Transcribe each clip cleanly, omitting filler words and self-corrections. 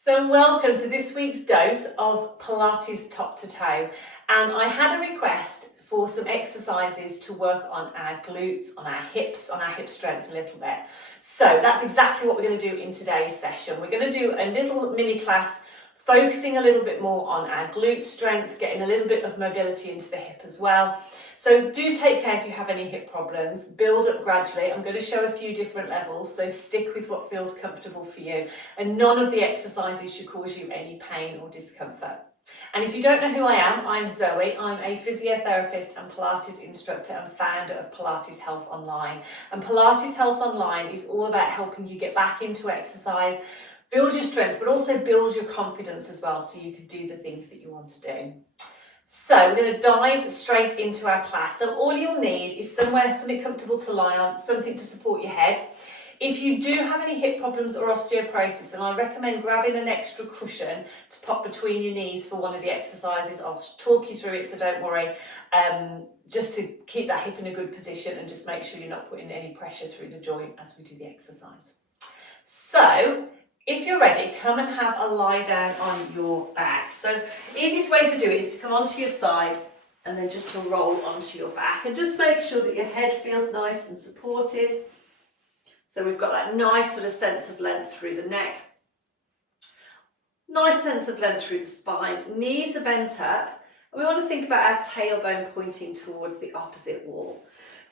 So welcome to this week's dose of Pilates top to toe, and I had a request for some exercises to work on our glutes, on our hip strength a little bit. So that's exactly what we're going to do in today's session. We're going to do a little mini class focusing a little bit more on our glute strength, getting a little bit of mobility into the hip as well. So do take care if you have any hip problems, build up gradually. I'm going to show a few different levels, so stick with what feels comfortable for you. And none of the exercises should cause you any pain or discomfort. And if you don't know who I am, I'm Zoe. I'm a physiotherapist and Pilates instructor and founder of Pilates Health Online. And Pilates Health Online is all about helping you get back into exercise, build your strength, but also build your confidence as well, so you can do the things that you want to do. So we're going to dive straight into our class. So all you'll need is something comfortable to lie on, something to support your head. If you do have any hip problems or osteoporosis, then I recommend grabbing an extra cushion to pop between your knees for one of the exercises. I'll talk you through it, so don't worry. Just to keep that hip in a good position and just make sure you're not putting any pressure through the joint as we do the exercise. So if you're ready, come and have a lie down on your back. So the easiest way to do it is to come onto your side and then just to roll onto your back, and just make sure that your head feels nice and supported. So we've got that nice sort of sense of length through the neck, nice sense of length through the spine, knees are bent up, and we want to think about our tailbone pointing towards the opposite wall.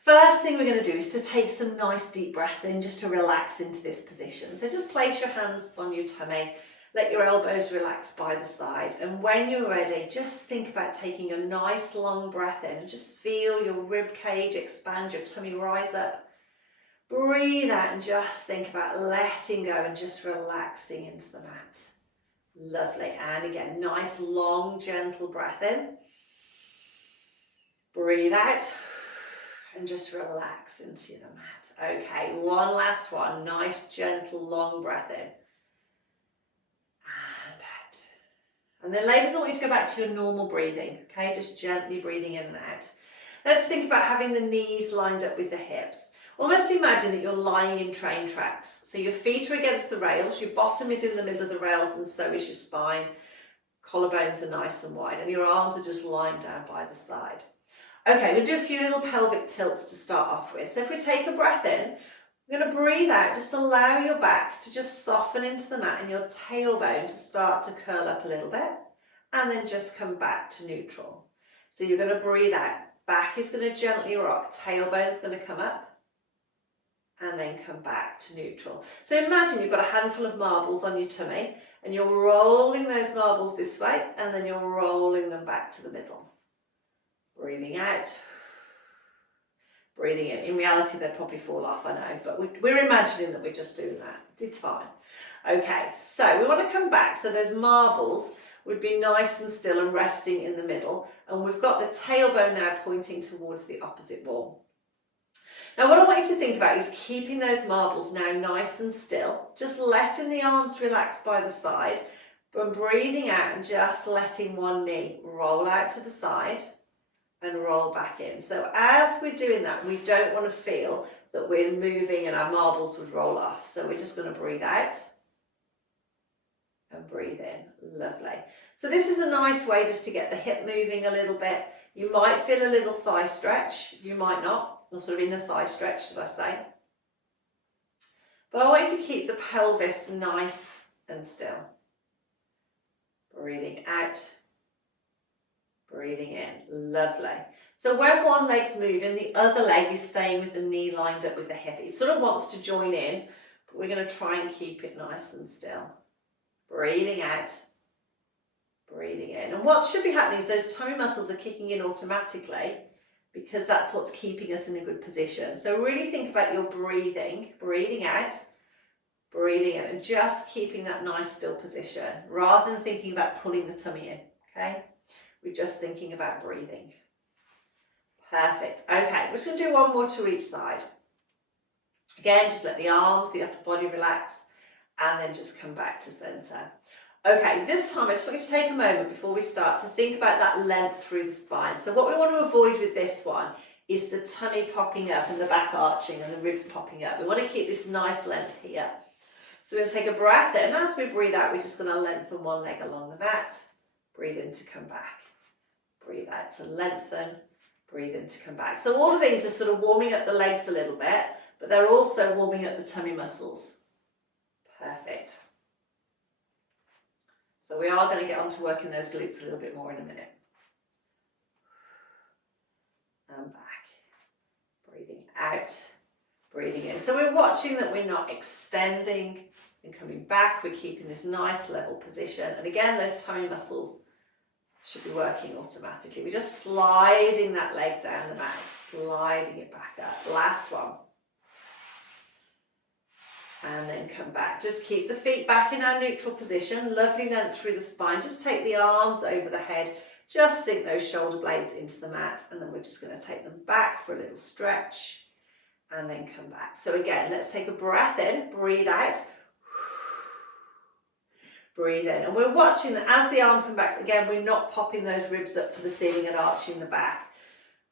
First thing we're going to do is to take some nice deep breaths in, just to relax into this position. So just place your hands on your tummy, let your elbows relax by the side, and when you're ready, just think about taking a nice long breath in and just feel your rib cage expand, your tummy rise up. Breathe out and just think about letting go and just relaxing into the mat. Lovely. And again, nice long gentle breath in. Breathe out. And just relax into the mat. Okay, one last one. Nice, gentle, long breath in. And out. And then ladies, I want you to go back to your normal breathing, okay? Just gently breathing in and out. Let's think about having the knees lined up with the hips. Almost imagine that you're lying in train tracks. So your feet are against the rails, your bottom is in the middle of the rails, and so is your spine. Collarbones are nice and wide, and your arms are just lying down by the side. Okay, we'll do a few little pelvic tilts to start off with. So if we take a breath in, we're going to breathe out. Just allow your back to just soften into the mat and your tailbone to start to curl up a little bit, and then just come back to neutral. So you're going to breathe out. Back is going to gently rock. Tailbone's going to come up and then come back to neutral. So imagine you've got a handful of marbles on your tummy and you're rolling those marbles this way, and then you're rolling them back to the middle. Breathing out, breathing in. In reality, they'd probably fall off, I know, but we're imagining that we're just doing that. It's fine. Okay, so we want to come back. So those marbles would be nice and still and resting in the middle, and we've got the tailbone now pointing towards the opposite wall. Now what I want you to think about is keeping those marbles now nice and still, just letting the arms relax by the side, but breathing out and just letting one knee roll out to the side and roll back in. So as we're doing that, we don't want to feel that we're moving and our marbles would roll off. So we're just going to breathe out and breathe in. Lovely. So this is a nice way just to get the hip moving a little bit. You might feel a little thigh stretch, you might not, or sort of inner thigh stretch, should I say. But I want you to keep the pelvis nice and still. Breathing out. Breathing in. Lovely. So when one leg's moving, the other leg is staying with the knee lined up with the hip. It sort of wants to join in, but we're going to try and keep it nice and still. Breathing out. Breathing in. And what should be happening is those tummy muscles are kicking in automatically, because that's what's keeping us in a good position. So really think about your breathing. Breathing out. Breathing in. And just keeping that nice still position, rather than thinking about pulling the tummy in. Okay? We're just thinking about breathing. Perfect. Okay, we're just going to do one more to each side. Again, just let the arms, the upper body relax, and then just come back to centre. Okay, this time I just want you to take a moment before we start to think about that length through the spine. So what we want to avoid with this one is the tummy popping up and the back arching and the ribs popping up. We want to keep this nice length here. So we're going to take a breath in. As we breathe out, we're just going to lengthen one leg along the mat. Breathe in to come back. Breathe out to lengthen. Breathe in to come back. So all of these are sort of warming up the legs a little bit, but they're also warming up the tummy muscles. Perfect. So we are going to get on to working those glutes a little bit more in a minute. And back. Breathing out. Breathing in. So we're watching that we're not extending and coming back. We're keeping this nice level position. And again, those tummy muscles should be working automatically. We're just sliding that leg down the mat, sliding it back up. Last one. And then come back. Just keep the feet back in our neutral position. Lovely length through the spine. Just take the arms over the head. Just sink those shoulder blades into the mat. And then we're just going to take them back for a little stretch. And then come back. So again, let's take a breath in. Breathe out. Breathe in. And we're watching that as the arm comes back. Again, we're not popping those ribs up to the ceiling and arching the back.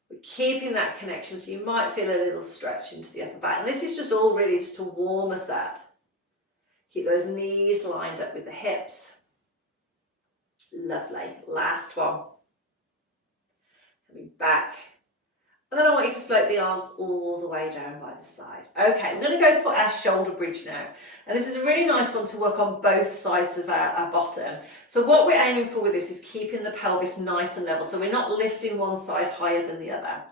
We're keeping that connection, so you might feel a little stretch into the upper back. And this is just all really just to warm us up. Keep those knees lined up with the hips. Lovely. Last one. Coming back. And then I want you to float the arms all the way down by the side. Okay, we're going to go for our shoulder bridge now. And this is a really nice one to work on both sides of our bottom. So what we're aiming for with this is keeping the pelvis nice and level. So we're not lifting one side higher than the other.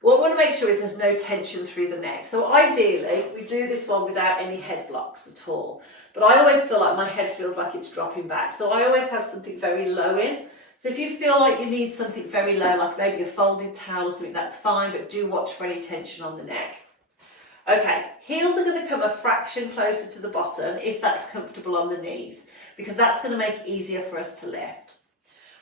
But what we want to make sure is there's no tension through the neck. So ideally, we do this one without any head blocks at all. But I always feel like my head feels like it's dropping back. So I always have something very low in. So if you feel like you need something very low, like maybe a folded towel or something, that's fine, but do watch for any tension on the neck. Okay, heels are going to come a fraction closer to the bottom if that's comfortable on the knees, because that's going to make it easier for us to lift.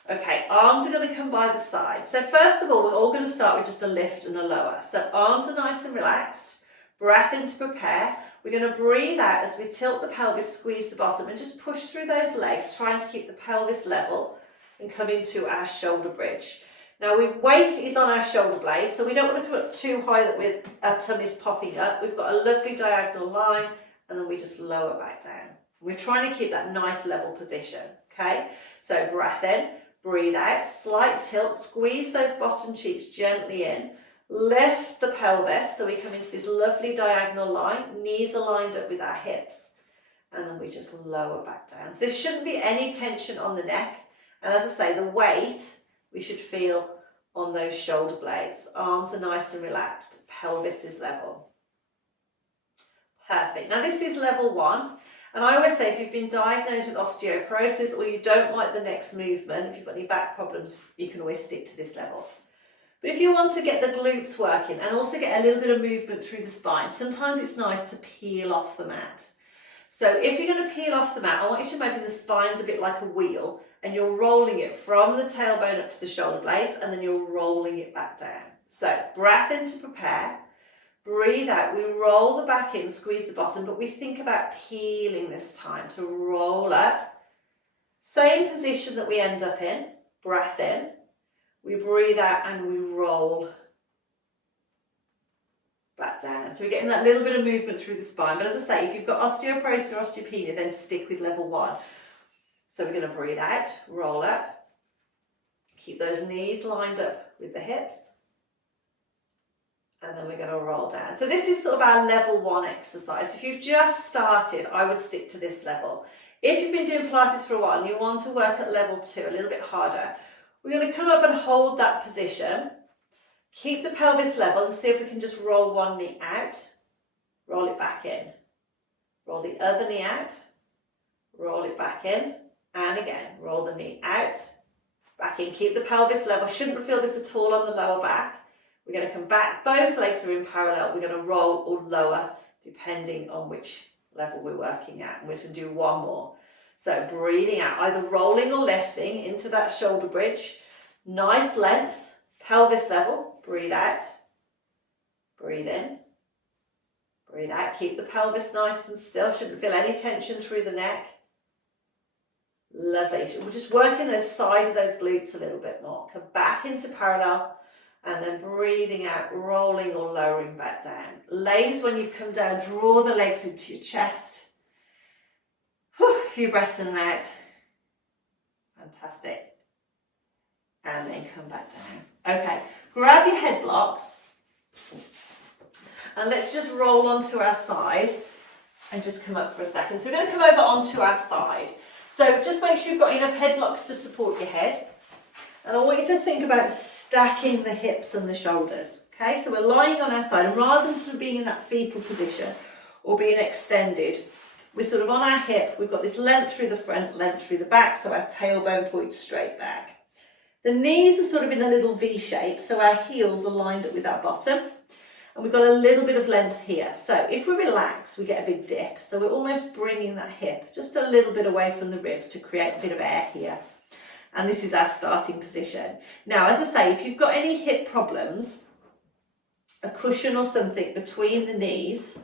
Okay, arms are going to come by the side. So first of all, we're all going to start with just a lift and a lower. So arms are nice and relaxed. Breath in to prepare. We're going to breathe out as we tilt the pelvis, squeeze the bottom, and just push through those legs, trying to keep the pelvis level and come into our shoulder bridge. Now, weight is on our shoulder blade, so we don't want to come up too high that our tummy's popping up. We've got a lovely diagonal line, and then we just lower back down. We're trying to keep that nice level position, okay? So breath in, breathe out, slight tilt, squeeze those bottom cheeks gently in, lift the pelvis, so we come into this lovely diagonal line, knees are lined up with our hips, and then we just lower back down. So there shouldn't be any tension on the neck. And as I say, the weight we should feel on those shoulder blades. Arms are nice and relaxed. Pelvis is level. Perfect. Now this is level 1. And I always say if you've been diagnosed with osteoporosis or you don't like the next movement, if you've got any back problems, you can always stick to this level. But if you want to get the glutes working and also get a little bit of movement through the spine, sometimes it's nice to peel off the mat. So if you're going to peel off the mat, I want you to imagine the spine's a bit like a wheel and you're rolling it from the tailbone up to the shoulder blades and then you're rolling it back down. So breath in to prepare, breathe out, we roll the back in, squeeze the bottom, but we think about peeling this time to roll up. Same position that we end up in, breath in, we breathe out and we roll back down. So we're getting that little bit of movement through the spine. But as I say, if you've got osteoporosis or osteopenia, then stick with level 1. So we're going to breathe out, roll up, keep those knees lined up with the hips, and then we're going to roll down. So this is sort of our level 1 exercise. If you've just started, I would stick to this level. If you've been doing Pilates for a while and you want to work at level 2 a little bit harder, we're going to come up and hold that position. Keep the pelvis level and see if we can just roll one knee out, roll it back in, roll the other knee out, roll it back in, and again, roll the knee out, back in. Keep the pelvis level. Shouldn't feel this at all on the lower back. We're going to come back. Both legs are in parallel. We're going to roll or lower depending on which level we're working at. And we're going to do one more. So breathing out, either rolling or lifting into that shoulder bridge. Nice length, pelvis level. Breathe out, breathe in, breathe out. Keep the pelvis nice and still. Shouldn't feel any tension through the neck. Lovely. We're just working the side of those glutes a little bit more. Come back into parallel and then breathing out, rolling or lowering back down. Ladies, when you come down, draw the legs into your chest. a few breaths in and out. Fantastic. And then come back down. Okay, grab your head blocks and let's just roll onto our side and just come up for a second. So we're going to come over onto our side. So just make sure you've got enough head blocks to support your head. And I want you to think about stacking the hips and the shoulders. Okay, so we're lying on our side, and rather than sort of being in that fetal position or being extended, we're sort of on our hip. We've got this length through the front, length through the back, so our tailbone points straight back. The knees are sort of in a little V shape, so our heels are lined up with our bottom. And we've got a little bit of length here. So if we relax, we get a big dip. So we're almost bringing that hip just a little bit away from the ribs to create a bit of air here. And this is our starting position. Now, as I say, if you've got any hip problems, a cushion or something between the knees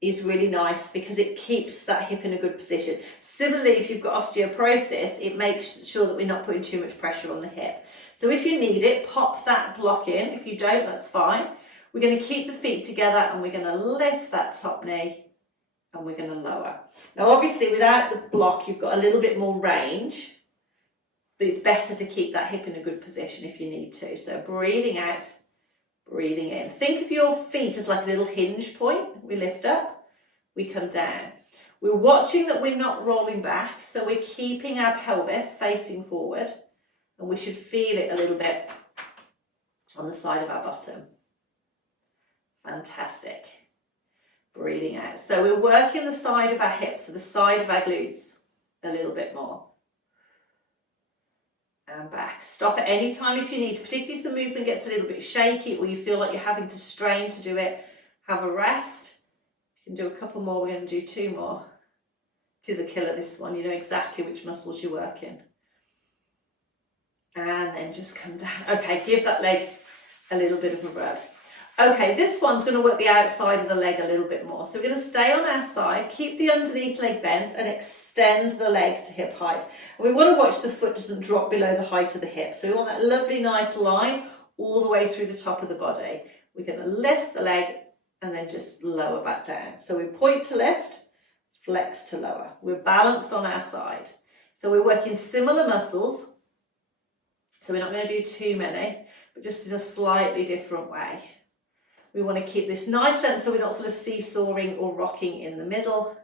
is really nice because it keeps that hip in a good position. Similarly, if you've got osteoporosis, it makes sure that we're not putting too much pressure on the hip. So if you need it, pop that block in. If you don't, that's fine. We're going to keep the feet together and we're going to lift that top knee and we're going to lower. Now, obviously, without the block, you've got a little bit more range, but it's better to keep that hip in a good position if you need to. So breathing out, breathing in. Think of your feet as like a little hinge point. We lift up, we come down. We're watching that we're not rolling back, so we're keeping our pelvis facing forward, and we should feel it a little bit on the side of our bottom. Fantastic. Breathing out. So we're working the side of our hips, so the side of our glutes a little bit more. And back. Stop at any time if you need to, particularly if the movement gets a little bit shaky or you feel like you're having to strain to do it. Have a rest. You can do a couple more. We're going to do 2 more. It is a killer, this one. You know exactly which muscles you're working. And then just come down. Okay, give that leg a little bit of a rub. Okay, this one's going to work the outside of the leg a little bit more. So we're going to stay on our side, keep the underneath leg bent and extend the leg to hip height. And we want to watch the foot doesn't drop below the height of the hip. So we want that lovely nice line all the way through the top of the body. We're going to lift the leg and then just lower back down. So we point to lift, flex to lower. We're balanced on our side. So we're working similar muscles. So we're not going to do too many, but just in a slightly different way. We want to keep this nice length so we're not sort of seesawing or rocking in the middle.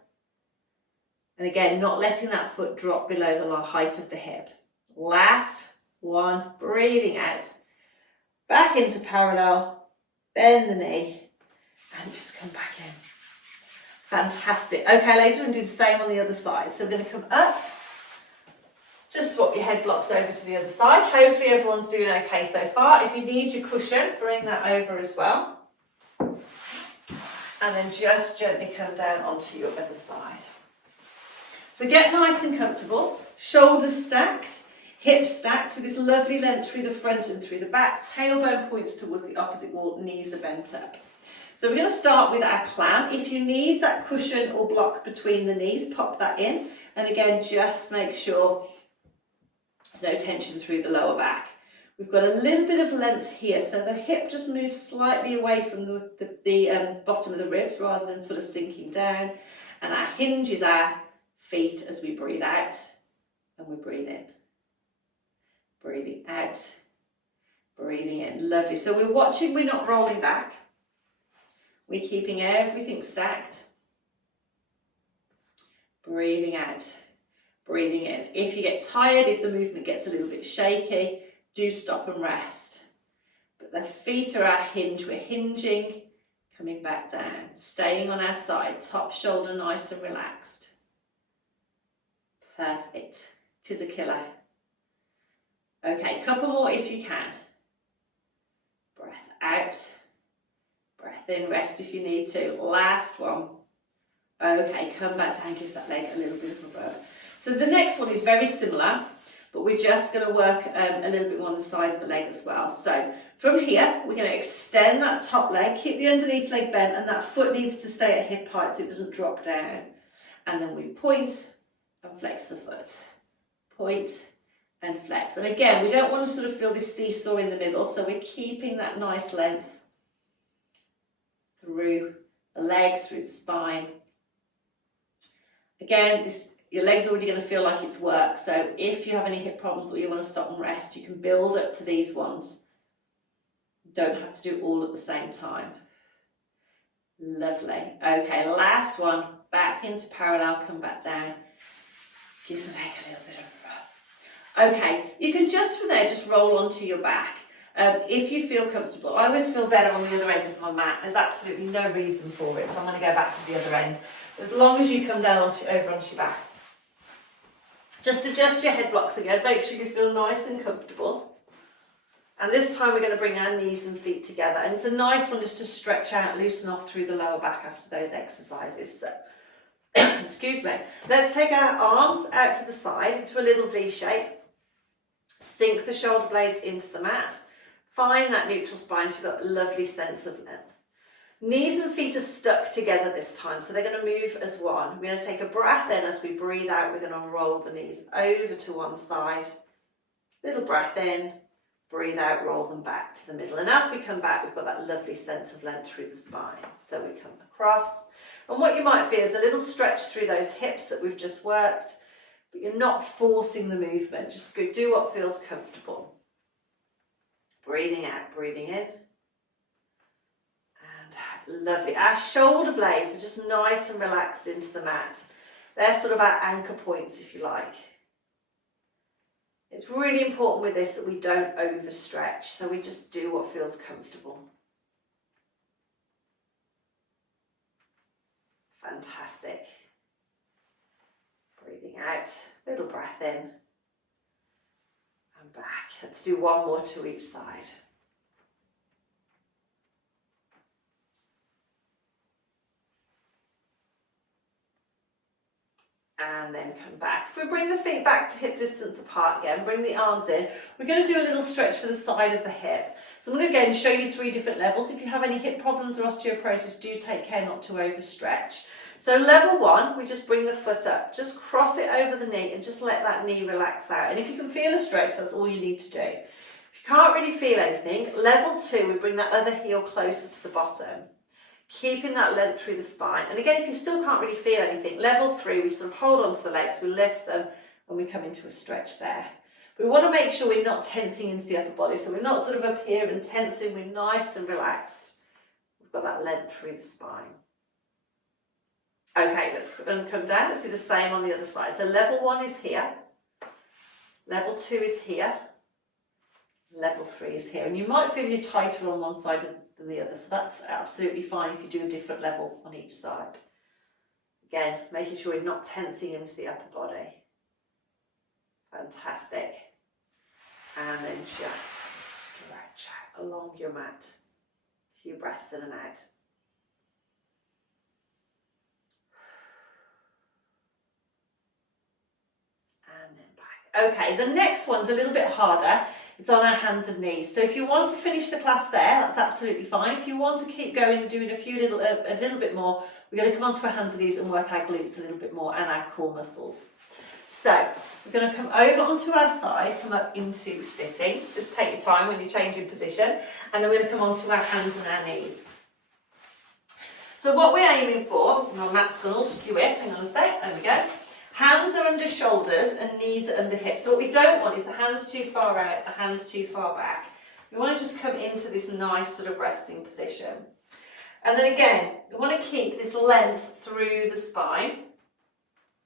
And again, not letting that foot drop below the height of the hip. Last one, breathing out. Back into parallel, bend the knee, and just come back in. Fantastic. Okay, later we're going to do the same on the other side. So we're going to come up. Just swap your head blocks over to the other side. Hopefully everyone's doing okay so far. If you need your cushion, bring that over as well. And then just gently come down onto your other side. So get nice and comfortable, shoulders stacked, hips stacked with this lovely length through the front and through the back, tailbone points towards the opposite wall, knees are bent up. So we're going to start with our clam. If you need that cushion or block between the knees, pop that in. And again, just make sure there's no tension through the lower back. We've got a little bit of length here, so the hip just moves slightly away from the bottom of the ribs rather than sort of sinking down. And our hinge is our feet as we breathe out and we breathe in. Breathing out, breathing in. Lovely. So we're watching, we're not rolling back. We're keeping everything stacked. Breathing out, breathing in. If you get tired, if the movement gets a little bit shaky, do stop and rest. But the feet are our hinge. We're hinging, coming back down, staying on our side, top shoulder nice and relaxed. Perfect. It is a killer. Okay, couple more if you can. Breath out, breath in, rest if you need to. Last one. Okay, come back down, give that leg a little bit of a rub. So the next one is very similar, but we're just going to work a little bit more on the side of the leg as well. So from here, we're going to extend that top leg, keep the underneath leg bent, and that foot needs to stay at hip height so it doesn't drop down. And then we point and flex the foot. Point and flex. And again, we don't want to sort of feel this seesaw in the middle, so we're keeping that nice length through the leg, through the spine. Again, your leg's already going to feel like it's work. So if you have any hip problems or you want to stop and rest, you can build up to these ones. You don't have to do all at the same time. Lovely. Okay, last one. Back into parallel, come back down. Give the leg a little bit of a rub. Okay, you can just from there just roll onto your back. If you feel comfortable. I always feel better on the other end of my mat. There's absolutely no reason for it, so I'm going to go back to the other end. As long as you come down over onto your back. Just adjust your head blocks again. Make sure you feel nice and comfortable. And this time we're going to bring our knees and feet together. And it's a nice one just to stretch out, loosen off through the lower back after those exercises. So, excuse me. Let's take our arms out to the side into a little V shape. Sink the shoulder blades into the mat. Find that neutral spine so you've got a lovely sense of length. Knees and feet are stuck together this time, so they're going to move as one. We're going to take a breath in. As we breathe out, we're going to roll the knees over to one side. Little breath in, breathe out, roll them back to the middle. And as we come back, we've got that lovely sense of length through the spine. So we come across. And what you might feel is a little stretch through those hips that we've just worked, but you're not forcing the movement. Just go do what feels comfortable. Breathing out, breathing in. And lovely. Our shoulder blades are just nice and relaxed into the mat. They're sort of our anchor points, if you like. It's really important with this that we don't overstretch, so we just do what feels comfortable. Fantastic. Breathing out, little breath in. And back. Let's do one more to each side. And then come back. If we bring the feet back to hip distance apart again, bring the arms in, we're going to do a little stretch for the side of the hip. So I'm going to again show you 3 different levels. If you have any hip problems or osteoporosis, do take care not to overstretch. So level 1, we just bring the foot up, just cross it over the knee and just let that knee relax out. And if you can feel a stretch, that's all you need to do. If you can't really feel anything, level 2, we bring that other heel closer to the bottom, keeping that length through the spine. And again, if you still can't really feel anything, level 3, we sort of hold onto the legs, we lift them, and we come into a stretch there. But we want to make sure we're not tensing into the upper body, so we're not sort of up here and tensing, we're nice and relaxed. We've got that length through the spine. Okay, let's come down. Let's do the same on the other side. So level 1 is here, level 2 is here, level 3 is here. And you might feel you're tighter on one side than the other, so that's absolutely fine if you do a different level on each side. Again, making sure you're not tensing into the upper body. Fantastic. And then just stretch out along your mat. A few breaths in and out. And then back. Okay, the next one's a little bit harder. It's on our hands and knees. So if you want to finish the class there, that's absolutely fine. If you want to keep going and doing a little bit more, we're going to come onto our hands and knees and work our glutes a little bit more and our core muscles. So we're going to come over onto our side, come up into sitting. Just take your time when you're changing position. And then we're going to come onto our hands and our knees. So what we're aiming for, my mat's gone all skew it, hang on a sec, there we go. Hands are under shoulders and knees are under hips. So what we don't want is the hands too far out, the hands too far back. We want to just come into this nice sort of resting position. And then again, we want to keep this length through the spine.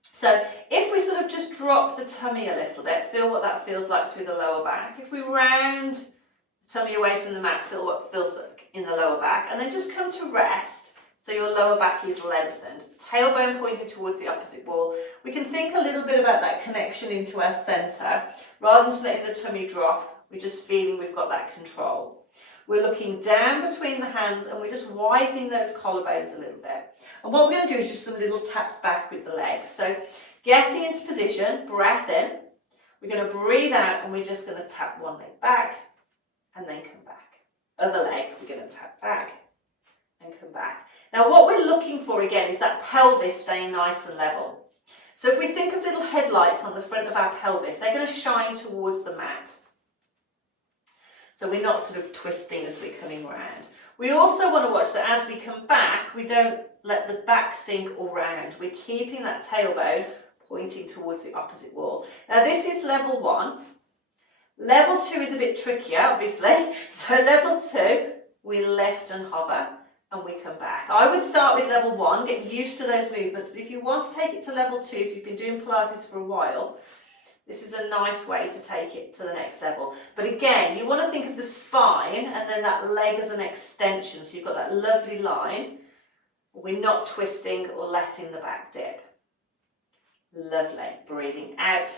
So if we sort of just drop the tummy a little bit, feel what that feels like through the lower back. If we round the tummy away from the mat, feel what it feels like in the lower back. And then just come to rest. So your lower back is lengthened, tailbone pointed towards the opposite wall. We can think a little bit about that connection into our centre. Rather than just letting the tummy drop, we're just feeling we've got that control. We're looking down between the hands and we're just widening those collarbones a little bit. And what we're going to do is just some little taps back with the legs. So getting into position, breath in. We're going to breathe out and we're just going to tap one leg back and then come back. Other leg, we're going to tap back and come back. Now what we're looking for again is that pelvis staying nice and level. So if we think of little headlights on the front of our pelvis, they're going to shine towards the mat. So we're not sort of twisting as we're coming round. We also want to watch that as we come back, we don't let the back sink all round. We're keeping that tailbone pointing towards the opposite wall. Now this is level 1. Level 2 is a bit trickier, obviously. So level 2, we lift and hover and we come back. I would start with level 1, get used to those movements, but if you want to take it to level 2, if you've been doing Pilates for a while, this is a nice way to take it to the next level. But again, you want to think of the spine and then that leg as an extension. So you've got that lovely line. We're not twisting or letting the back dip. Lovely. Breathing out.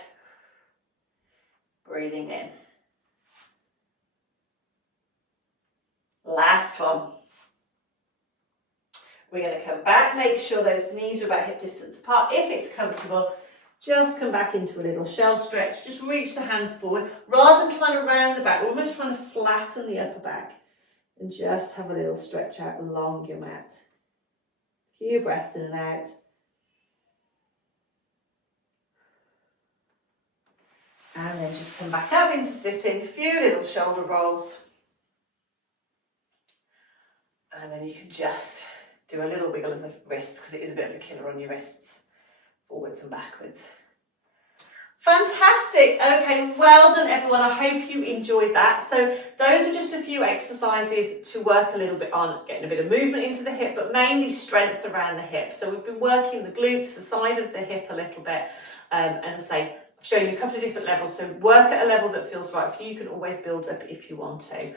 Breathing in. Last one. We're going to come back. Make sure those knees are about hip distance apart. If it's comfortable, just come back into a little shell stretch. Just reach the hands forward. Rather than trying to round the back, we're almost trying to flatten the upper back. And just have a little stretch out along your mat. A few breaths in and out. And then just come back up into sitting. A few little shoulder rolls. And then you can just do a little wiggle of the wrists because it is a bit of a killer on your wrists. Forwards and backwards. Fantastic. Okay, well done everyone. I hope you enjoyed that. So those were just a few exercises to work a little bit on getting a bit of movement into the hip, but mainly strength around the hip. So we've been working the glutes, the side of the hip a little bit, and as I say, I've shown you a couple of different levels. So work at a level that feels right for you. You can always build up if you want to.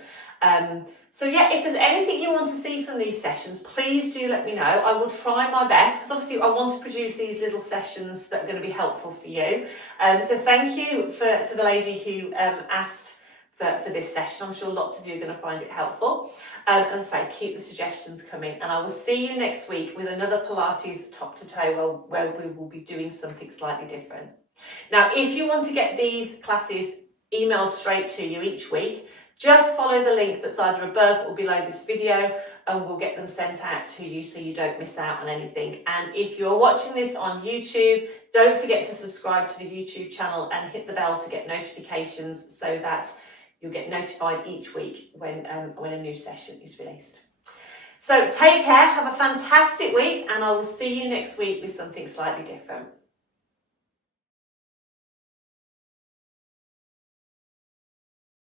So yeah, if there's anything you want to see from these sessions, please do let me know. I will try my best because obviously I want to produce these little sessions that are going to be helpful for you. So thank you to the lady who asked for this session. I'm sure lots of you are going to find it helpful. As I say, keep the suggestions coming, and I will see you next week with another Pilates top to toe where we will be doing something slightly different. Now, if you want to get these classes emailed straight to you each week, just follow the link that's either above or below this video and we'll get them sent out to you so you don't miss out on anything. And if you're watching this on YouTube, don't forget to subscribe to the YouTube channel and hit the bell to get notifications so that you'll get notified each week when a new session is released. So take care, have a fantastic week, and I will see you next week with something slightly different.